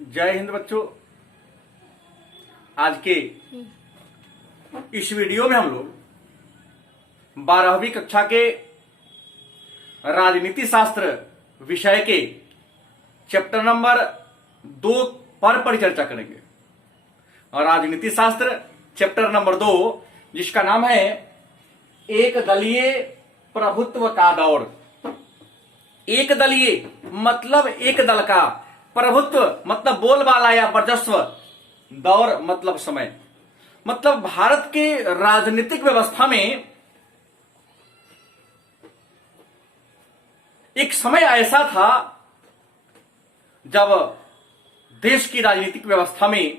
जय हिंद बच्चों। आज के इस वीडियो में हम लोग 12वीं कक्षा के राजनीति शास्त्र विषय के चैप्टर नंबर 2 पर परिचर्चा करेंगे। और राजनीति शास्त्र चैप्टर नंबर 2 जिसका नाम है एक दलीय प्रभुत्व का दौर। एक दलीय मतलब एक दल का, प्रभुत्व मतलब बोलबाला या वर्चस्व, दौर मतलब समय। मतलब भारत के राजनीतिक व्यवस्था में एक समय ऐसा था जब देश की राजनीतिक व्यवस्था में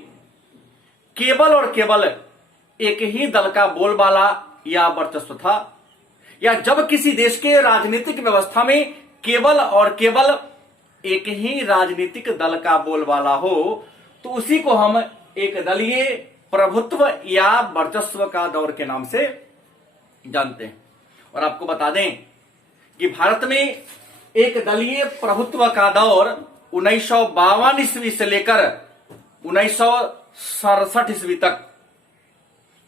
केवल और केवल एक ही दल का बोलबाला या वर्चस्व था, या जब किसी देश के राजनीतिक व्यवस्था में केवल और केवल एक ही राजनीतिक दल का बोलबाला हो तो उसी को हम एक दलीय प्रभुत्व या वर्चस्व का दौर के नाम से जानते हैं। और आपको बता दें कि भारत में एक दलीय प्रभुत्व का दौर 1952 ईस्वी से लेकर 1967 ईस्वी तक,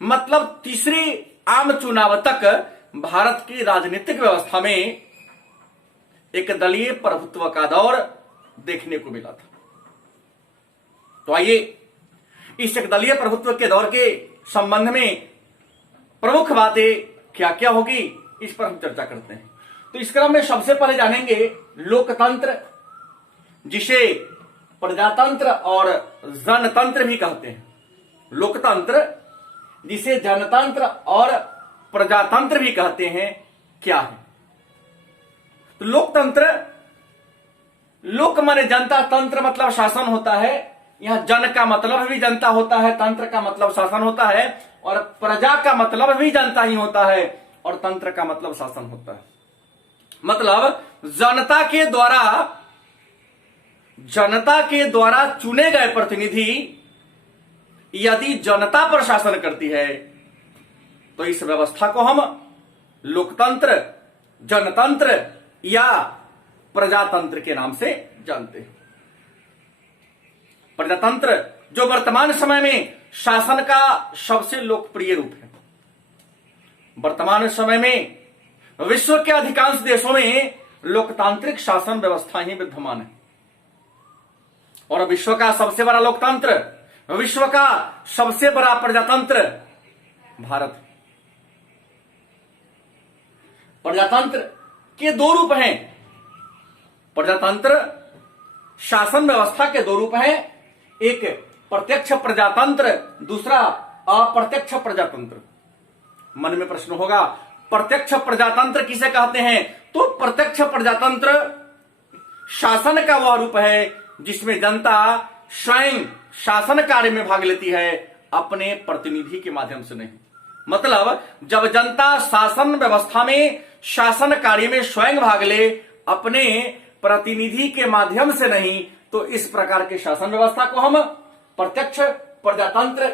मतलब तीसरी आम चुनाव तक भारत की राजनीतिक व्यवस्था में एक दलीय प्रभुत्व का दौर देखने को मिला था। तो आइए इस एक दलीय प्रभुत्व के दौर के संबंध में प्रमुख बातें क्या क्या होगी इस पर हम चर्चा करते हैं। तो इस क्रम में सबसे पहले जानेंगे लोकतंत्र, जिसे प्रजातंत्र और जनतंत्र भी कहते हैं। लोकतंत्र जिसे जनतंत्र और प्रजातंत्र भी कहते हैं, क्या है? तो लोकतंत्र, लोक माने जनता, तंत्र मतलब शासन होता है। यहां जन का मतलब भी जनता होता है, तंत्र का मतलब शासन होता है, और प्रजा का मतलब भी जनता ही होता है, और तंत्र का मतलब शासन होता है। मतलब जनता के द्वारा चुने गए प्रतिनिधि यदि जनता पर शासन करती है तो इस व्यवस्था को हम लोकतंत्र, जनतंत्र या प्रजातंत्र के नाम से जानते हैं। प्रजातंत्र जो वर्तमान समय में शासन का सबसे लोकप्रिय रूप है। वर्तमान समय में विश्व के अधिकांश देशों में लोकतांत्रिक शासन व्यवस्था ही विद्यमान है। और विश्व का सबसे बड़ा लोकतंत्र, विश्व का सबसे बड़ा प्रजातंत्र भारत। प्रजातंत्र के दो रूप हैं। प्रजातंत्र शासन व्यवस्था के दो रूप हैं, एक प्रत्यक्ष प्रजातंत्र, दूसरा अप्रत्यक्ष प्रजातंत्र। मन में प्रश्न होगा, प्रत्यक्ष प्रजातंत्र किसे कहते हैं? तो प्रत्यक्ष प्रजातंत्र शासन का वह रूप है जिसमें जनता स्वयं शासन कार्य में भाग लेती है, अपने प्रतिनिधि के माध्यम से नहीं। मतलब जब जनता शासन व्यवस्था में शासन कार्य में स्वयं भाग ले, अपने प्रतिनिधि के माध्यम से नहीं, तो इस प्रकार के शासन व्यवस्था को हम प्रत्यक्ष प्रजातंत्र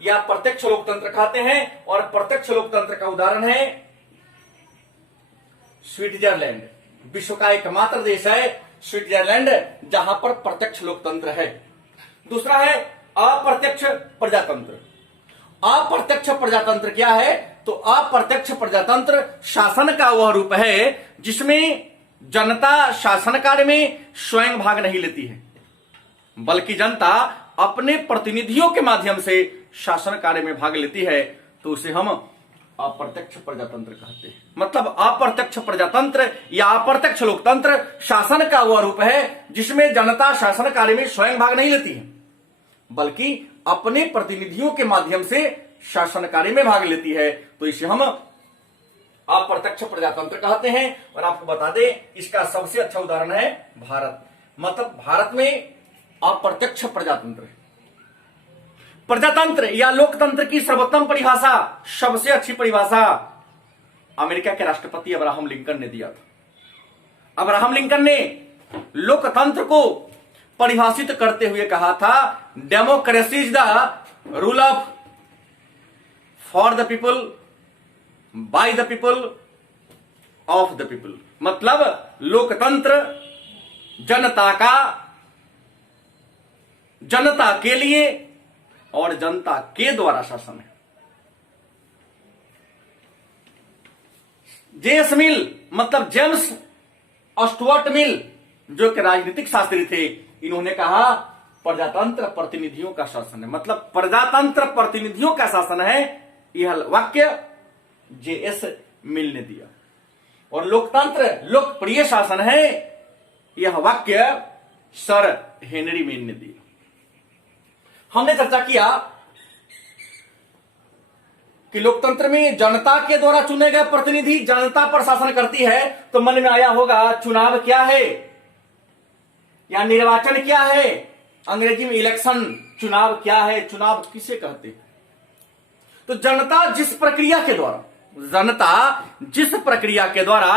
या प्रत्यक्ष लोकतंत्र कहते हैं। और प्रत्यक्ष लोकतंत्र का उदाहरण है स्विट्जरलैंड। विश्व का एकमात्र देश है स्विट्जरलैंड जहां पर प्रत्यक्ष लोकतंत्र है। दूसरा है अप्रत्यक्ष प्रजातंत्र। अप्रत्यक्ष प्रजातंत्र क्या है? तो अप्रत्यक्ष प्रजातंत्र शासन का वह रूप है जिसमें जनता शासन कार्य में स्वयं भाग नहीं लेती है, बल्कि जनता अपने प्रतिनिधियों के माध्यम से शासन कार्य में भाग लेती है, तो उसे हम अप्रत्यक्ष प्रजातंत्र कहते हैं। मतलब अप्रत्यक्ष प्रजातंत्र या अप्रत्यक्ष लोकतंत्र शासन का वह रूप है जिसमें जनता शासन कार्य में स्वयं भाग नहीं लेती है, बल्कि अपने प्रतिनिधियों के माध्यम से शासन कार्य में भाग लेती है, तो इसे हम अप्रत्यक्ष प्रजातंत्र कहते हैं। और आपको बता दें इसका सबसे अच्छा उदाहरण है भारत। मतलब भारत में अप्रत्यक्ष प्रजातंत्र है। प्रजातंत्र या लोकतंत्र की सर्वोत्तम परिभाषा, सबसे अच्छी परिभाषा अमेरिका के राष्ट्रपति अब्राहम लिंकन ने दिया था। अब्राहम लिंकन ने लोकतंत्र को परिभाषित करते हुए कहा था, democracy is the rule of for the people, by the people, of the people. मतलब लोकतंत्र जनता का जनता के लिए और जनता के द्वारा शासन है। जेम्स मिल मतलब जेम्स स्टुअर्ट मिल जो कि राजनीतिक शास्त्री थे, इन्होंने कहा प्रजातंत्र प्रतिनिधियों का शासन है, मतलब प्रजातंत्र प्रतिनिधियों का शासन है। यह वाक्य जेएस मिल ने दिया। और लोकतंत्र लोकप्रिय शासन है, यह वाक्य सर हेनरी मिल ने दिया। हमने चर्चा किया कि लोकतंत्र में जनता के द्वारा चुने गए प्रतिनिधि जनता पर शासन करती है, तो मन में आया होगा चुनाव क्या है या निर्वाचन क्या है। अंग्रेजी में इलेक्शन, चुनाव क्या है, चुनाव किसे कहते हैं। तो जनता जिस प्रक्रिया के द्वारा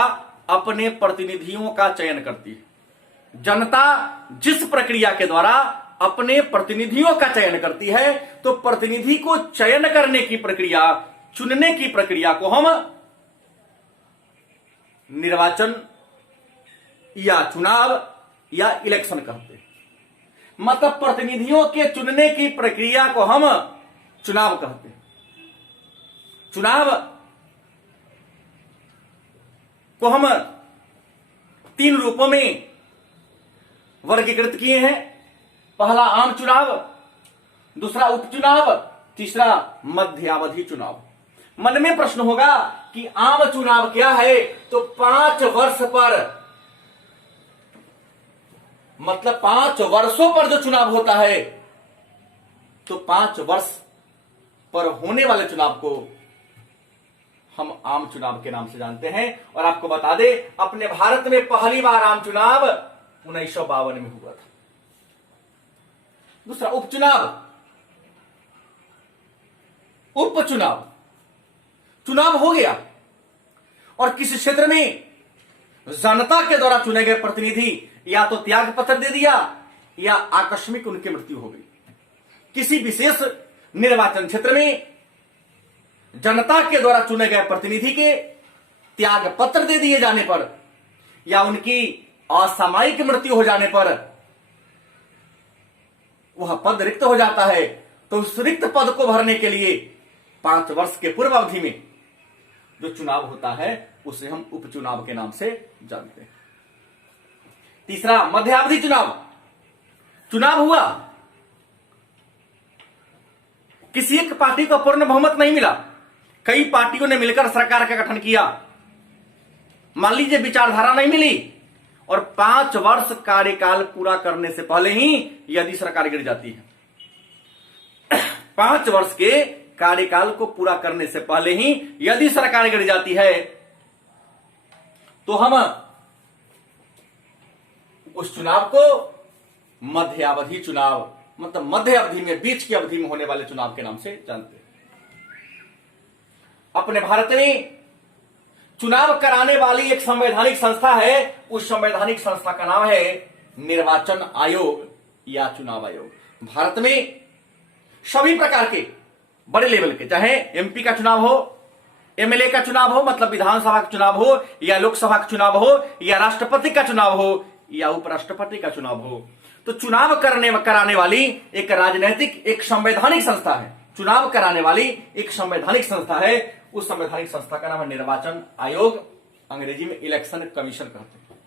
अपने प्रतिनिधियों का चयन करती है, जनता जिस प्रक्रिया के द्वारा अपने प्रतिनिधियों का चयन करती है, तो प्रतिनिधि को चयन करने की प्रक्रिया, चुनने की प्रक्रिया को हम निर्वाचन या चुनाव या इलेक्शन कहते हैं। मतलब प्रतिनिधियों के चुनने की प्रक्रिया को हम चुनाव कहते हैं। चुनाव को हम 3 रूपों में वर्गीकृत किए हैं। पहला आम चुनाव, दूसरा उपचुनाव, तीसरा मध्यावधि चुनाव। मन में प्रश्न होगा कि आम चुनाव क्या है, तो 5 वर्ष पर, मतलब 5 वर्षों पर जो चुनाव होता है, तो 5 वर्ष पर होने वाले चुनाव को हम आम चुनाव के नाम से जानते हैं। और आपको बता दें, अपने भारत में पहली बार आम चुनाव 1952 में हुआ था। दूसरा उपचुनाव, उपचुनाव, चुनाव हो गया और किसी क्षेत्र में जनता के द्वारा चुने गए प्रतिनिधि या तो त्याग पत्र दे दिया या आकस्मिक उनकी मृत्यु हो गई। किसी विशेष निर्वाचन क्षेत्र में जनता के द्वारा चुने गए प्रतिनिधि के त्याग पत्र दे दिए जाने पर या उनकी असामयिक मृत्यु हो जाने पर वह पद रिक्त हो जाता है। तो उस रिक्त पद को भरने के लिए 5 वर्ष के पूर्व अवधि में जो चुनाव होता है, उसे हम उपचुनाव के नाम से जानते हैं। तीसरा मध्यावधि चुनाव। चुनाव हुआ, किसी एक पार्टी को पूर्ण बहुमत नहीं मिला, कई पार्टियों ने मिलकर सरकार का गठन किया, मान लीजिए विचारधारा नहीं मिली, और 5 वर्ष कार्यकाल पूरा करने से पहले ही यदि सरकार गिर जाती है, 5 वर्ष के कार्यकाल को पूरा करने से पहले ही यदि सरकार गिर जाती है, तो हम उस चुनाव को मध्यावधि चुनाव, मतलब मध्य अवधि में, बीच की अवधि में होने वाले चुनाव के नाम से जानते हैं। अपने भारत में चुनाव कराने वाली एक संवैधानिक संस्था है, उस संवैधानिक संस्था का नाम है निर्वाचन आयोग या चुनाव आयोग। भारत में सभी प्रकार के बड़े लेवल के, चाहे एमपी का चुनाव हो, एमएलए का चुनाव हो, मतलब विधानसभा का चुनाव हो, या लोकसभा का चुनाव हो, या राष्ट्रपति का चुनाव हो, या उपराष्ट्रपति का चुनाव हो, तो चुनाव कराने वाली एक राजनैतिक, एक संवैधानिक संस्था है। चुनाव कराने वाली एक संवैधानिक संस्था है, उस संवैधानिक संस्था का नाम है निर्वाचन आयोग, अंग्रेजी में इलेक्शन कमीशन कहते हैं।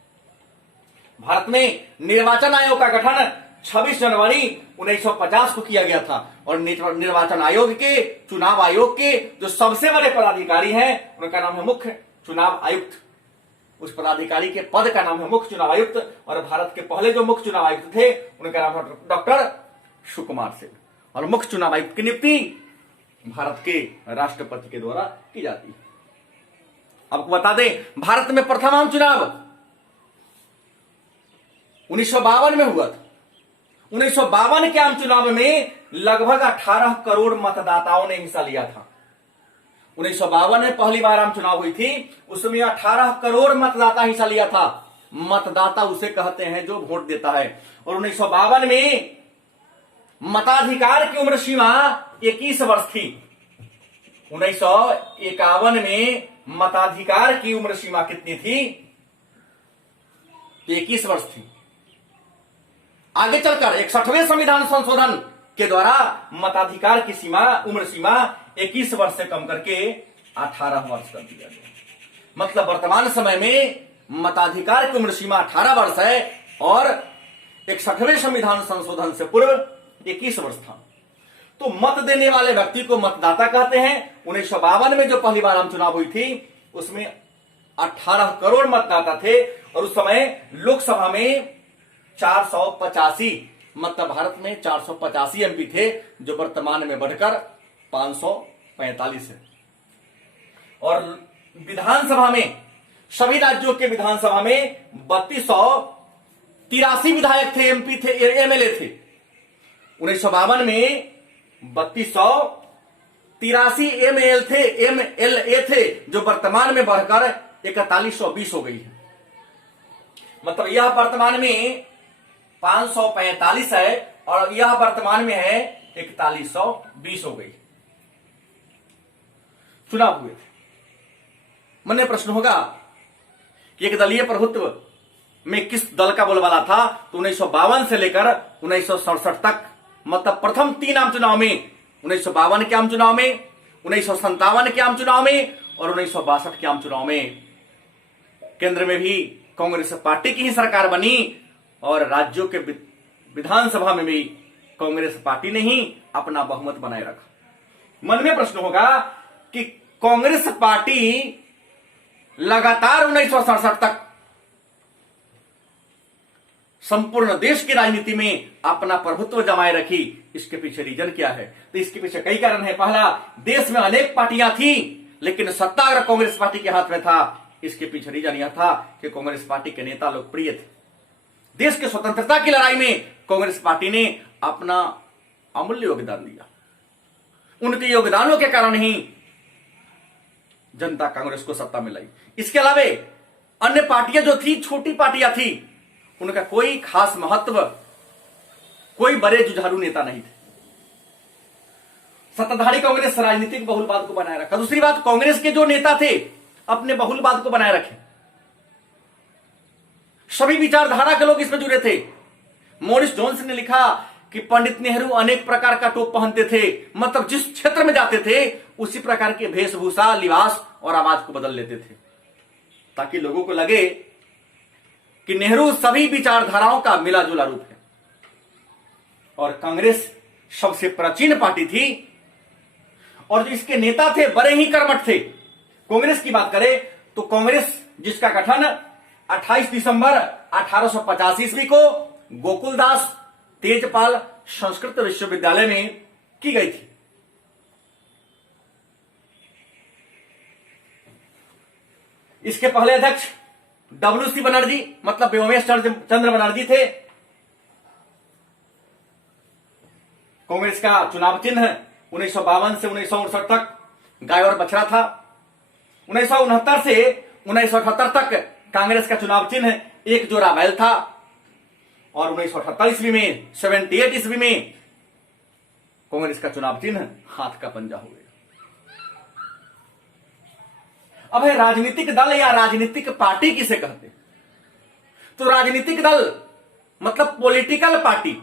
भारत में निर्वाचन आयोग का गठन 26 जनवरी 1950 को किया गया था, और निर्वाचन आयोग के, चुनाव आयोग के जो सबसे बड़े पदाधिकारी हैं, उनका नाम है मुख्य चुनाव आयुक्त। उस पदाधिकारी के पद का नाम है मुख्य चुनाव आयुक्त, और भारत के पहले जो मुख्य चुनाव आयुक्त थे, उनका नाम है डॉक्टर सुकुमार सेन। और मुख्य चुनाव आयुक्त की नियुक्ति भारत के राष्ट्रपति के द्वारा की जाती है। आपको बता दें, भारत में प्रथम आम चुनाव 1952 में हुआ था। 1952 के आम चुनाव में लगभग 18 करोड़ मतदाताओं ने हिस्सा लिया था। 1952 में पहली बार आम चुनाव हुई थी, उसमें 18 करोड़ मतदाता हिस्सा लिया था। मतदाता उसे कहते हैं जो वोट देता है। और 1952 में मताधिकार की उम्र सीमा 21 वर्ष थी। 1951 में मताधिकार की उम्र सीमा कितनी थी? 21 वर्ष थी। आगे चलकर 61वें संविधान संशोधन के द्वारा मताधिकार की सीमा, उम्र सीमा 21 वर्ष से कम करके 18 वर्ष कर दिया गया। मतलब वर्तमान समय में मताधिकार की उम्र सीमा 18 वर्ष है और 61वें संविधान संशोधन से पूर्व 21 वर्ष था। तो मत देने वाले व्यक्ति को मतदाता कहते हैं। 1952 में जो पहली बार आम चुनाव हुई थी उसमें 18 करोड़ मतदाता थे और उस समय लोकसभा में 485, मतलब भारत में 485 एमपी थे, जो वर्तमान में बढ़कर 545 है। और विधानसभा में, सभी राज्यों के विधानसभा में 3283 विधायक थे, एमपी थे, एमएलए थे। 1952 में 3283 एमएलए थे, जो वर्तमान में बढ़कर 4120 हो गई है। मतलब यह वर्तमान में 545 है और यह वर्तमान में है 4120 हो गई। चुनाव हुए थे। मन में प्रश्न होगा कि एक दलीय प्रभुत्व में किस दल का बोलबाला था? तो 1952 से लेकर 1967 तक, मतलब प्रथम 3 आम चुनाव में, 1952 के आम चुनाव में, 1957 के आम चुनाव में और 1962 के आम चुनाव में केंद्र में भी कांग्रेस पार्टी की ही सरकार बनी और राज्यों के विधानसभा में भी कांग्रेस पार्टी ने ही अपना बहुमत बनाए रखा। मन में प्रश्न होगा कि कांग्रेस पार्टी लगातार 1967 तक संपूर्ण देश की राजनीति में अपना प्रभुत्व जमाए रखी, इसके पीछे रीजन क्या है? तो इसके पीछे कई कारण है। पहला, देश में अनेक पार्टियां थी लेकिन सत्ता अगर कांग्रेस पार्टी के हाथ में था, इसके पीछे रीजन यह था कि कांग्रेस पार्टी के नेता लोकप्रिय थे। देश की स्वतंत्रता की लड़ाई में कांग्रेस पार्टी ने अपना अमूल्य योगदान दिया। उनके योगदानों के कारण ही जनता कांग्रेस को सत्ता में लाई। इसके अलावा अन्य पार्टियां जो थी, छोटी पार्टियां थी, उनका कोई खास महत्व, कोई बड़े जुझारू नेता नहीं थे। सत्ताधारी कांग्रेस राजनीतिक बहुलवाद को बनाए रखा। दूसरी बात, कांग्रेस के जो नेता थे अपने बहुलवाद को बनाए रखे। सभी विचारधारा के लोग इसमें जुड़े थे। मॉरिस जोन्स ने लिखा कि पंडित नेहरू अनेक प्रकार का टोप पहनते थे, मतलब जिस क्षेत्र में जाते थे उसी प्रकार के वेशभूषा, लिबास और आवाज को बदल लेते थे, ताकि लोगों को लगे कि नेहरू सभी विचारधाराओं का मिला जुला रूप है। और कांग्रेस सबसे प्राचीन पार्टी थी और जो इसके नेता थे बड़े ही कर्मठ थे। कांग्रेस की बात करें तो कांग्रेस जिसका गठन 28 दिसंबर 1885 ईस्वी को गोकुलदास तेजपाल संस्कृत विश्वविद्यालय में की गई थी। इसके पहले अध्यक्ष WC बनर्जी, मतलब व्योमेश चंद्र बनर्जी थे। कांग्रेस का चुनाव चिन्ह 1952 से 1959 तक गाय और बछड़ा था। 1969 से 1978 तक कांग्रेस का चुनाव चिन्ह एक जोड़ा बैल था और 1978 ईस्वी में, 78 ईस्वी में कांग्रेस का चुनाव चिन्ह हाथ का पंजा हो गया। अब है राजनीतिक दल या राजनीतिक पार्टी किसे कहते हैं? तो राजनीतिक दल मतलब पॉलिटिकल पार्टी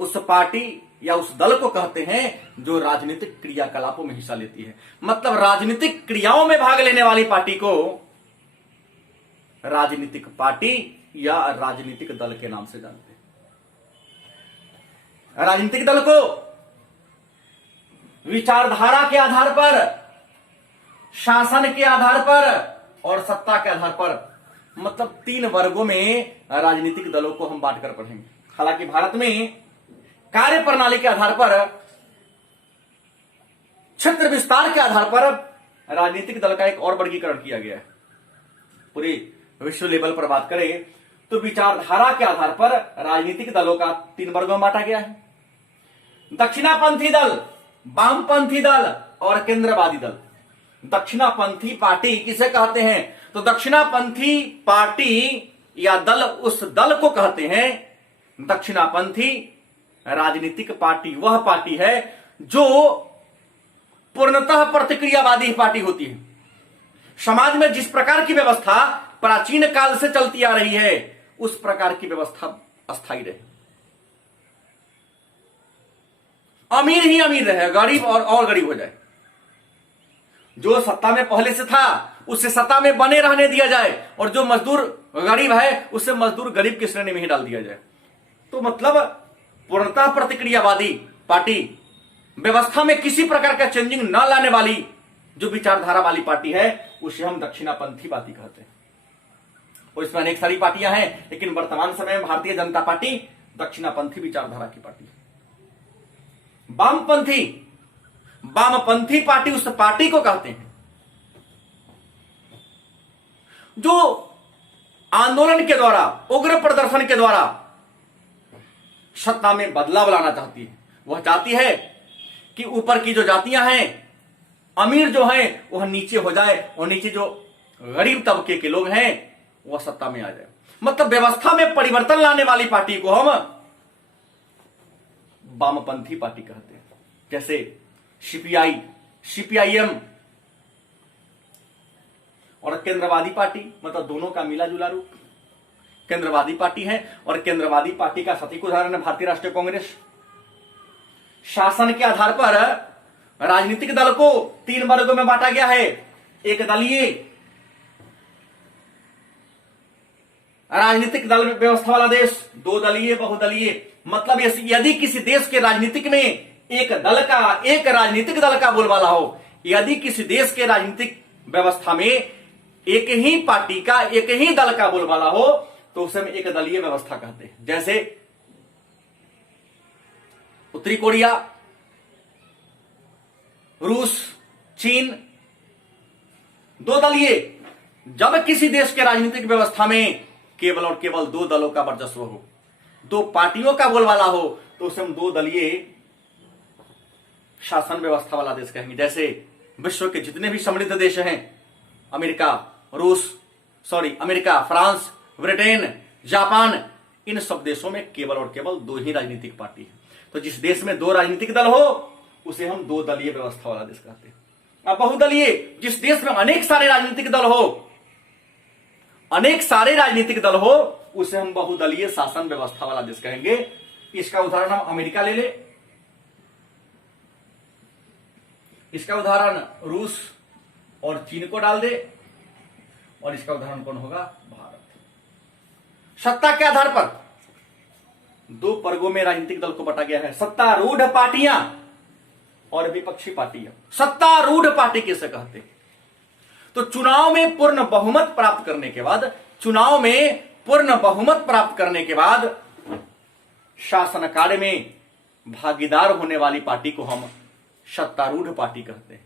उस पार्टी या उस दल को कहते हैं जो राजनीतिक क्रियाकलापों में हिस्सा लेती है। मतलब राजनीतिक क्रियाओं में भाग लेने वाली पार्टी को राजनीतिक पार्टी या राजनीतिक दल के नाम से जानते हैं। राजनीतिक दल को विचारधारा के आधार पर, शासन के आधार पर और सत्ता के आधार पर, मतलब 3 वर्गों में राजनीतिक दलों को हम बांटकर पढ़ेंगे। हालांकि भारत में कार्य प्रणाली के आधार पर, क्षेत्र विस्तार के आधार पर राजनीतिक दल का एक और वर्गीकरण किया गया है। पूरे विश्व लेवल पर बात करें तो विचारधारा के आधार पर राजनीतिक दलों का 3 वर्गों में बांटा गया है। दक्षिणापंथी दल, वामपंथी दल और केंद्रवादी दल। दक्षिणापंथी पार्टी किसे कहते हैं? तो दक्षिणापंथी पार्टी या दल उस दल को कहते हैं। दक्षिणापंथी राजनीतिक पार्टी वह पार्टी है जो पूर्णतः प्रतिक्रियावादी पार्टी होती है। समाज में जिस प्रकार की व्यवस्था प्राचीन काल से चलती आ रही है उस प्रकार की व्यवस्था अस्थायी रहे, अमीर ही अमीर रहे, गरीब और गरीब हो जाए। जो सत्ता में पहले से था उसे सत्ता में बने रहने दिया जाए, और जो मजदूर गरीब है उसे मजदूर गरीब की श्रेणी में ही डाल दिया जाए। तो मतलब पूर्णतः प्रतिक्रियावादी पार्टी, व्यवस्था में किसी प्रकार का चेंजिंग न लाने वाली जो विचारधारा वाली पार्टी है, उसे हम दक्षिणापंथी पार्टी कहते हैं। और इसमें अनेक सारी पार्टियां हैं, लेकिन वर्तमान समय में भारतीय जनता पार्टी दक्षिणापंथी विचारधारा की पार्टी है। वामपंथी पार्टी उस पार्टी को कहते हैं जो आंदोलन के द्वारा, उग्र प्रदर्शन के द्वारा सत्ता में बदलाव लाना चाहती है। वह चाहती है कि ऊपर की जो जातियां हैं, अमीर जो हैं, वह नीचे हो जाए, और नीचे जो गरीब तबके के लोग हैं वह सत्ता में आ जाए। मतलब व्यवस्था में परिवर्तन लाने वाली पार्टी को हम वामपंथी पार्टी कहते हैं। जैसे सीपीआई, सीपीआईएम और केंद्रवादी पार्टी, मतलब दोनों का मिला जुला रूप केंद्रवादी पार्टी है। और केंद्रवादी पार्टी का सटीक उदाहरण है भारतीय राष्ट्रीय कांग्रेस। शासन के आधार पर राजनीतिक दल को 3 वर्गों में बांटा गया है। एक दलीय, राजनीतिक दल व्यवस्था वाला देश, 2 दलीय, बहुदलीय। मतलब यदि किसी देश के राजनीतिक में एक राजनीतिक दल का बोलबाला हो, यदि किसी देश के राजनीतिक व्यवस्था में एक ही पार्टी का, एक ही दल का बोलबाला हो, तो उसे हम एक दलीय व्यवस्था कहते हैं। जैसे उत्तरी कोरिया, रूस, चीन, 2 दलीय। जब किसी देश के राजनीतिक व्यवस्था में केवल और केवल 2 दलों का वर्चस्व हो, 2 पार्टियों का बोलबाला हो, तो उसे हम 2 दलीय शासन व्यवस्था वाला देश कहेंगे। जैसे विश्व के जितने भी समृद्ध देश हैं, अमेरिका, फ्रांस, ब्रिटेन, जापान, इन सब देशों में केवल और केवल 2 ही राजनीतिक पार्टी है। तो जिस देश में 2 राजनीतिक दल हो उसे हम 2 दलीय व्यवस्था वाला देश कहते हैं। अब बहुदलीय, जिस देश में अनेक सारे राजनीतिक दल हो, उसे हम बहुदलीय शासन व्यवस्था वाला देश कहेंगे। इसका उदाहरण हम अमेरिका ले ले, इसका उदाहरण रूस और चीन को डाल दे, और इसका उदाहरण कौन होगा? भारत। सत्ता के आधार पर 2 वर्गों में राजनीतिक दल को बांटा गया है, सत्तारूढ़ पार्टियां और विपक्षी पार्टियां। सत्तारूढ़ पार्टी किसे कहते हैं? तो चुनाव में पूर्ण बहुमत प्राप्त करने के बाद शासन कार्य में भागीदार होने वाली पार्टी को हम सत्तारूढ़ पार्टी कहते हैं।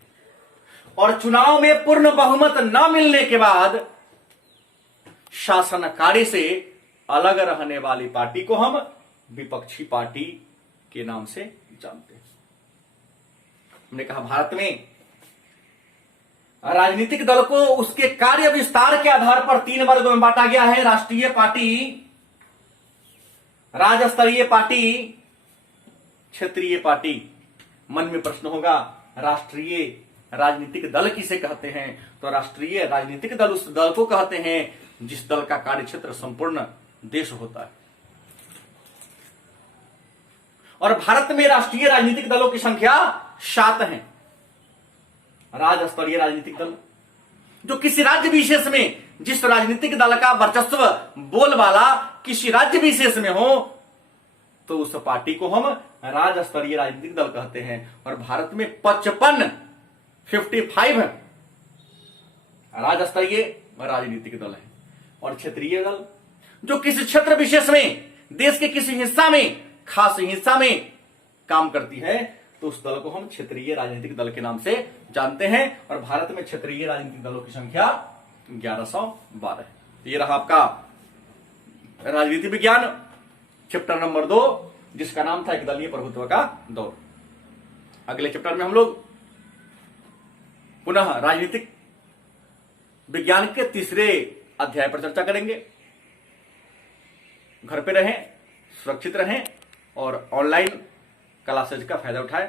और चुनाव में पूर्ण बहुमत न मिलने के बाद शासन कार्य से अलग रहने वाली पार्टी को हम विपक्षी पार्टी के नाम से जानते हैं। हमने कहा भारत में राजनीतिक दल को उसके कार्य विस्तार के आधार पर 3 वर्गों में बांटा गया है। राष्ट्रीय पार्टी, राज्य स्तरीय पार्टी, क्षेत्रीय पार्टी। मन में प्रश्न होगा, राष्ट्रीय राजनीतिक दल किसे कहते हैं? तो राष्ट्रीय राजनीतिक दल उस दल को कहते हैं जिस दल का कार्यक्षेत्र संपूर्ण देश होता है। और भारत में राष्ट्रीय राजनीतिक दलों की संख्या 7 है। राज्य स्तरीय राजनीतिक दल, जो किसी राज्य विशेष में जिस राजनीतिक दल का वर्चस्व, बोलबाला किसी राज्य विशेष में हो, तो उस पार्टी को हम राज्य स्तरीय राजनीतिक दल कहते हैं। और भारत में 55 राज्य स्तरीय राजनीतिक दल है। और क्षेत्रीय दल, जो किसी क्षेत्र विशेष में, देश के किसी हिस्सा में, खास हिस्सा में काम करती है, तो उस दल को हम क्षेत्रीय राजनीतिक दल के नाम से जानते हैं। और भारत में क्षेत्रीय राजनीतिक दलों की संख्या 1112 है। ये रहा आपका राजनीति विज्ञान चैप्टर नंबर 2, जिसका नाम था एक दलीय प्रभुत्व का दौर। अगले चैप्टर में हम लोग पुनः राजनीतिक विज्ञान के 3रे अध्याय पर चर्चा करेंगे। घर पे रहें, सुरक्षित रहें और ऑनलाइन क्लासेज का फायदा उठाएं।